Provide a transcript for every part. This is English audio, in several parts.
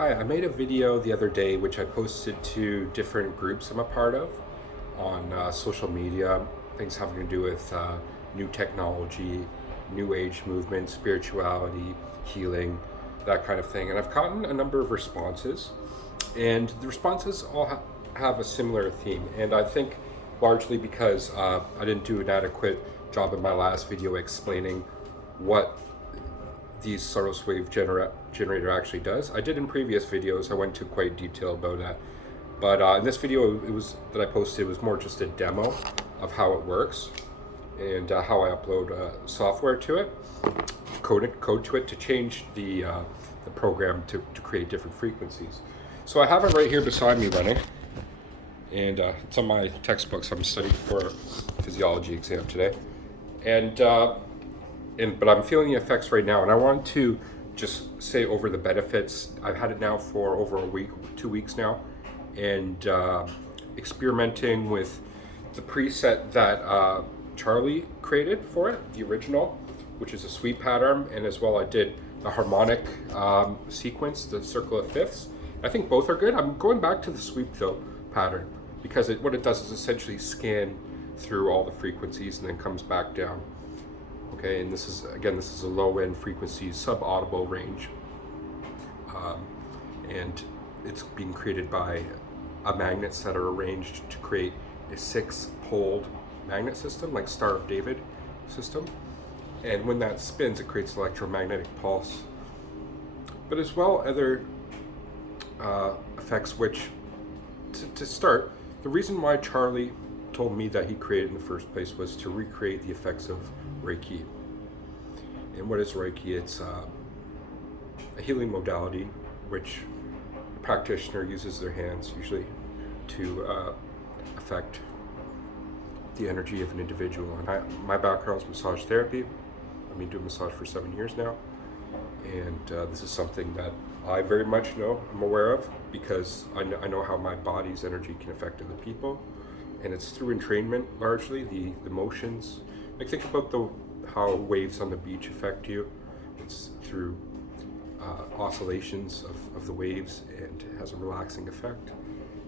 Hi, I made a video the other day which I posted to different groups I'm a part of on social media, things having to do with new technology, new age movement, spirituality, healing, that kind of thing. And I've gotten a number of responses, and the responses all have a similar theme. And I think largely because I didn't do an adequate job in my last video explaining what these Saros wave generator actually does. I did in previous videos. I went into quite detail about that. But in this video, it was that I posted, it was more just a demo of how it works and how I upload software to it, code to it to change the program to create different frequencies. So I have it right here beside me running, and it's on my textbooks. I'm studying for a physiology exam today, but I'm feeling the effects right now, and I want to just say over the benefits. I've had it now for over a week, 2 weeks now, and experimenting with the preset that Charlie created for it, the original, which is a sweep pattern, and as well I did the harmonic sequence, the circle of fifths. I think both are good. I'm going back to the sweep though pattern because what it does is essentially scan through all the frequencies and then comes back down. Okay, and this is a low end frequency sub-audible range, and it's being created by magnets that are arranged to create a 6-poled magnet system, like Star of David system. And when that spins, it creates an electromagnetic pulse. But as well, other effects, which, to start, the reason why Charlie told me that he created in the first place was to recreate the effects of Reiki. And what is Reiki? It's a healing modality which the practitioner uses their hands usually to affect the energy of an individual. And my background is massage therapy. I've been doing massage for 7 years now, and this is something that I very much I'm aware of, because I know how my body's energy can affect other people, and it's through entrainment largely, the motions. Like, think about how waves on the beach affect you. It's through oscillations of the waves, and it has a relaxing effect.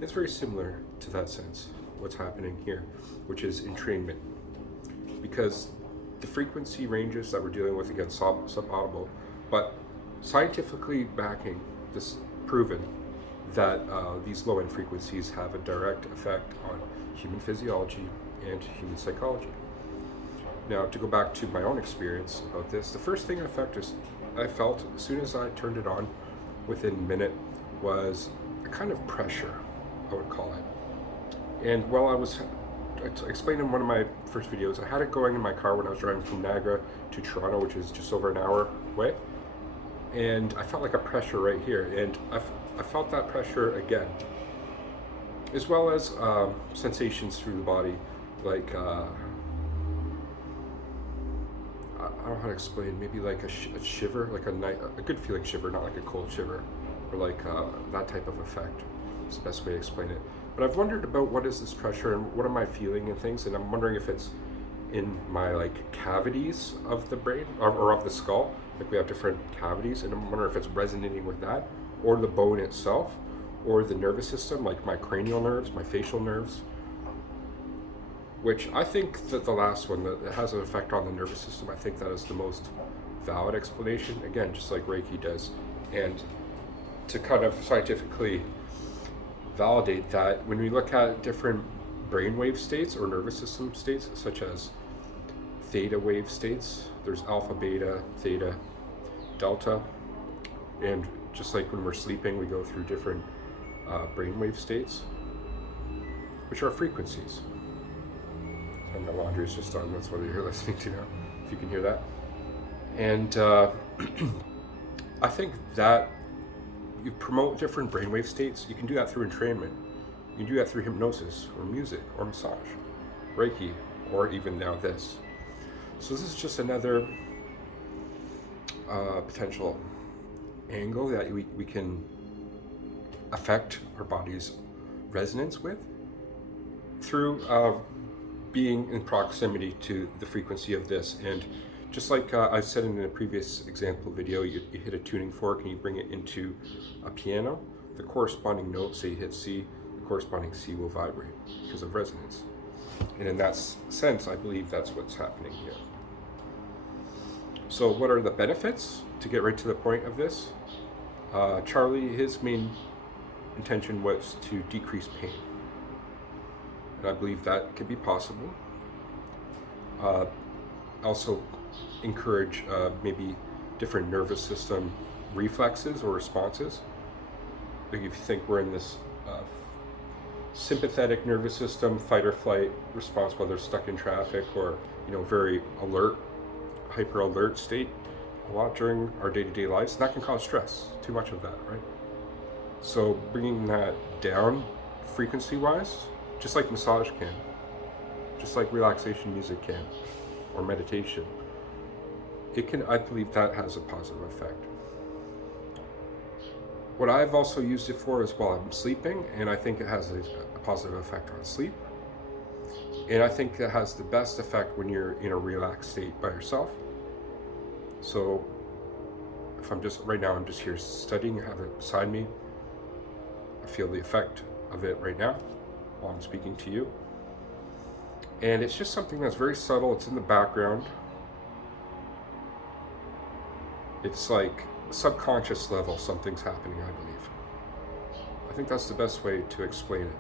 It's very similar to that sense, what's happening here, which is entrainment. Because the frequency ranges that we're dealing with, again, sub-audible, but scientifically backing this, proven that these low-end frequencies have a direct effect on human physiology and human psychology. Now, to go back to my own experience about this, the first thing I felt as soon as I turned it on, within a minute, was a kind of pressure, I would call it. And while I explained in one of my first videos, I had it going in my car when I was driving from Niagara to Toronto, which is just over an hour away. And I felt like a pressure right here, and I felt that pressure again, as well as sensations through the body, like I don't know how to explain. Maybe like a shiver, like a good feeling shiver, not like a cold shiver, or like that type of effect. It's the best way to explain it. But I've wondered about what is this pressure and what am I feeling and things, and I'm wondering if it's in my cavities of the brain or of the skull. Like, we have different cavities, and I'm wondering if it's resonating with that, or the bone itself, or the nervous system, like my cranial nerves, my facial nerves. Which I think that the last one, that it has an effect on the nervous system, I think that is the most valid explanation. Again, just like Reiki does. And to kind of scientifically validate that, when we look at different brainwave states or nervous system states, such as theta wave states, there's alpha, beta, theta, delta, and just like when we're sleeping, we go through different brainwave states, which are frequencies. And my laundry is just done. That's what you're listening to now, if you can hear that. And I think that you promote different brainwave states. You can do that through entrainment. You can do that through hypnosis or music or massage, Reiki, or even now this. So this is just another potential angle that we can affect our body's resonance with through being in proximity to the frequency of this, and Just like I've said in a previous example video, you hit a tuning fork and you bring it into a piano, the corresponding note, say you hit C, the corresponding C will vibrate because of resonance. And in that sense, I believe that's what's happening here. So what are the benefits? To get right to the point of this, Charlie, his main intention was to decrease pain. And I believe that could be possible. Also encourage maybe different nervous system reflexes or responses. Like if you think we're in this sympathetic nervous system fight or flight response, whether stuck in traffic or very alert, hyper alert state a lot during our day-to-day lives, and that can cause stress, too much of that, right? So bringing that down frequency wise, just like massage can, just like relaxation music can, or meditation, it can, I believe that has a positive effect. What I've also used it for is while I'm sleeping, and I think it has a positive effect on sleep. And I think it has the best effect when you're in a relaxed state by yourself. So if right now I'm just here studying, I have it beside me. I feel the effect of it right now while I'm speaking to you. And it's just something that's very subtle. It's in the background. It's like subconscious level, something's happening, I believe. I think that's the best way to explain it.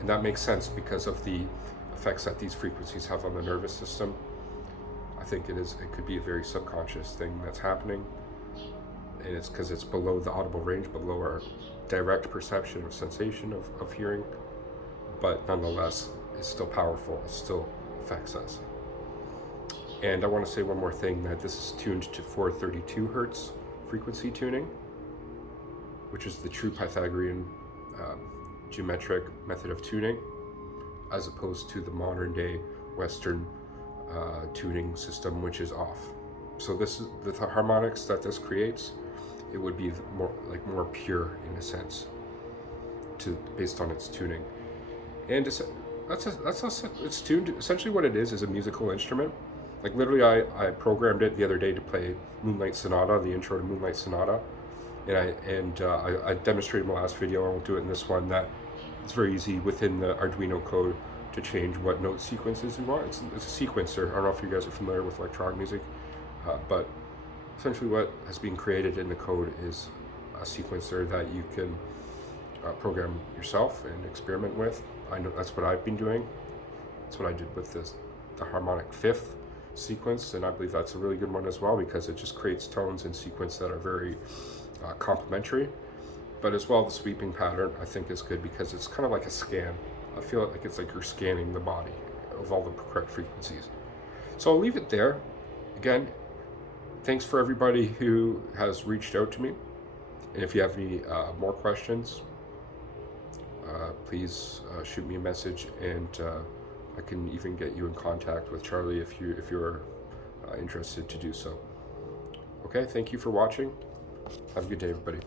And that makes sense because of the effects that these frequencies have on the nervous system. I think it could be a very subconscious thing that's happening. And it's because it's below the audible range, below our direct perception of sensation of hearing. But nonetheless, it's still powerful. It still affects us. And I want to say one more thing, that this is tuned to 432 hertz frequency tuning, which is the true Pythagorean geometric method of tuning, as opposed to the modern day Western tuning system, which is off. So this is the harmonics that this creates. It would be more pure in a sense, based on its tuning. And it's tuned. Essentially, what it is a musical instrument. Like literally, I programmed it the other day to play Moonlight Sonata, the intro to Moonlight Sonata, and I demonstrated in my last video. I won't do it in this one. That it's very easy within the Arduino code to change what note sequences you want. It's a sequencer. I don't know if you guys are familiar with electronic music, but essentially what has been created in the code is a sequencer that you can program yourself and experiment with. I know that's what I've been doing. That's what I did with the harmonic fifth sequence, and I believe that's a really good one as well, because it just creates tones in sequence that are very complementary. But as well, the sweeping pattern I think is good because it's kind of like a scan. I feel like it's like you're scanning the body of all the correct frequencies. So I'll leave it there. Again, thanks for everybody who has reached out to me, and if you have any more questions, please shoot me a message, and I can even get you in contact with Charlie if you're interested to do so. Okay, thank you for watching. Have a good day, everybody.